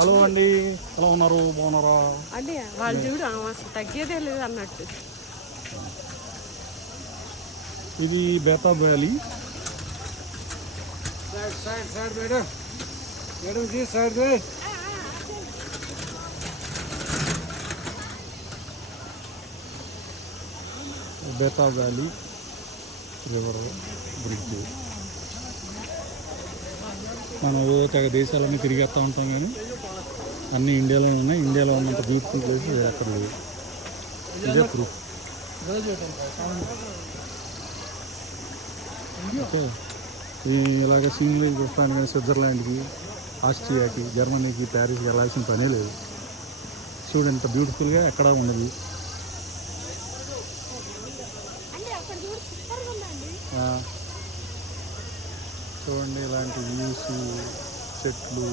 Hello అండి, ఎలా ఉన్నారు? బాగున్నారా అండి? వాళ్ళు చూడు అసలు తగ్గేదే లేదు అన్నట్టు. ఇది Betha valley. Betha valley river bridge. మనం ఏదో దేశాలన్నీ తిరిగేస్తూ ఉంటాం కానీ అన్నీ ఇండియాలోనే ఉన్నాయి. ఇండియాలో ఉన్నంత బ్యూటిఫుల్ ప్లేస్ ఎక్కడ లేదు. ఇదే ప్రూఫ్. ఓకే, ఇలాగ సీన్లు చూస్తాను కానీ స్విట్జర్లాండ్కి, ఆస్ట్రియాకి, జర్మనీకి, ప్యారిస్కి వెళ్ళాల్సిన పనే లేదు. చూడండి ఎంత బ్యూటిఫుల్గా ఎక్కడ ఉండదు. చూడండి ఇలాంటి వ్యూస్, చెట్లు.